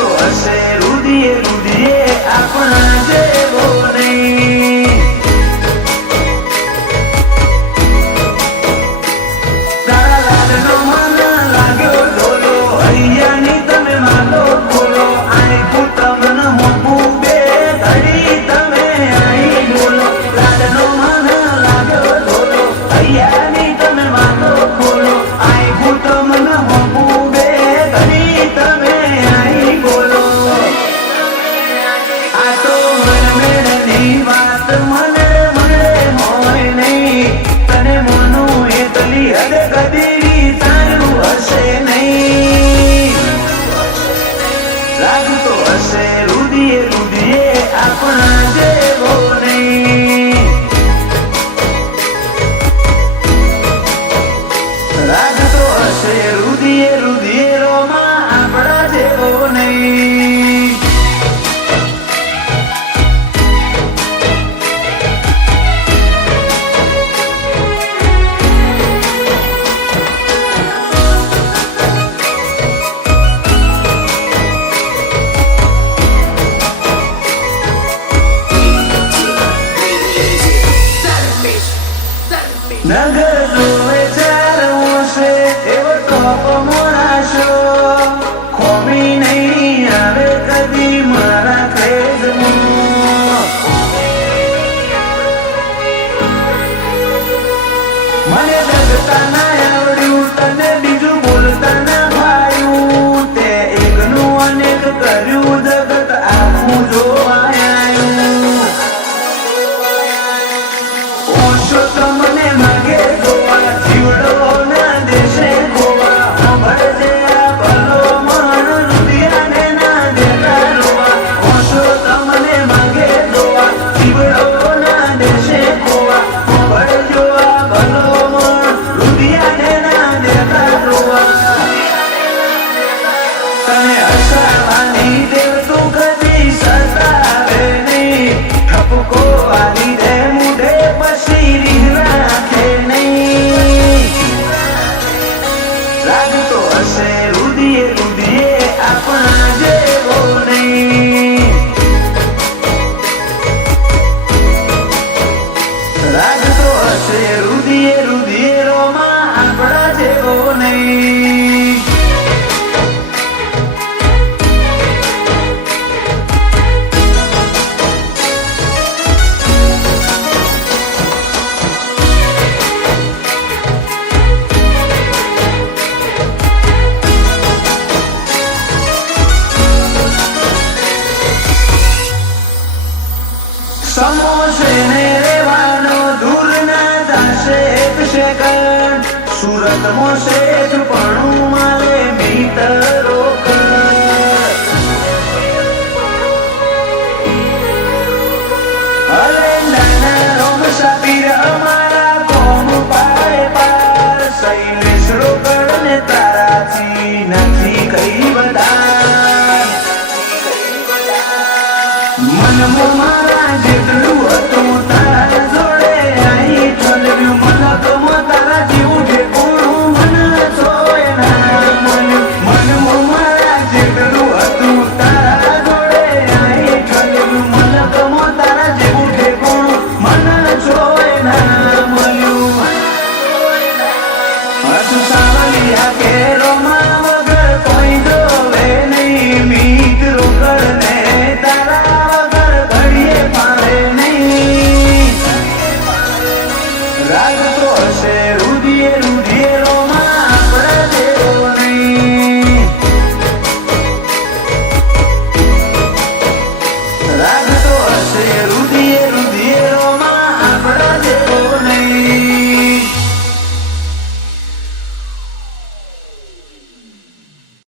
લાગતો હશે રુધિયે રુધિયે આપણા જેવો નહીં. તારા લાડનો મન લાગ્યો ઢોલો હૈયાની તમે માલો બોલો આઈ તમને મોકું બે ઘડી તમે આઈ બોલો. લાડનો મન લાગ્યો ઢોલો હૈયાની તમે માલો બોલો આઈ તમને મોકું બે ઘડી તમે આઈ બોલો. આ તો મેળની વાત મને હોય નહીં તને મોનું એટલી હદ કદી તારું હશે નહીં. લાગતો હશે રુધિયે રુધિયે આપણા જેવો નહીં. લાગતો હશે રુધિયે રુધિયે રોમાં આપણા જેવો નહીં. નગર જોવે ચારવો છે એવો ટોપ મોડાશો ખોમી નહીં આવે કદી મારા ક્રેઝમાં. મને દગતા ના આવડ્યું તને બીજું બોલતા ના ભાયું તે એકનું અનેક કર્યું જગત આખું જોવા આવ્યું. ઓછો તમને માગે જોવા જીવડો ના દેશે ગોવા ભરજે આ ભલો મણ રુધિયાને ના દેતા રોવા. ઓછો તમને માગે જોવા જીવડો ના દેશે ગોવા ભરજો આ ભલો મણ રુધિયાને ના દેતા રોવા. તને હસાવાની દેવ તું કદી સતાવે નહીં ઠપકો વાલી દે મુઢે પછી રીહ રાખે નહીં. લાગતો હશે રુધિયે રુધિયે આપણા જેવો નહીં. લાગતો હશે રુધિયે રુધિયે રોમાં આપણા જેવો નહીં. સમોસે ને રેવાનો દૂર ના થશે એક સેકન્ડ. સુરત મોસે પણ મારે મિત્રો અરે નાના રોમ સાબીર અમારા કોમ પારે પાર શૈલેષ રોકડ ને તારાથી નથી કઈ બધા મનમાં મારા જેટલું હતું તારા જોડે આઈ ઠલવ્યું મલકમાં તારા જેવું ઠેકોણું મન જોય ના મનમાં મારા જેટલું હતું તારા જોડે આઈ ઠલવ્યું મલકમાં તારા જેવું ઠેકોણું મન જોય ના મળ્યું. હસુ સાવલિયા કે રોમા વગર કોઈ જોવે નહીં મીત રોકડ ને તારા ઘડીએ પાડે નહીં. લાગતો હશે રુધિયે રુધિયે રોમાં આપણા જેવો નહીં. લાગતો હશે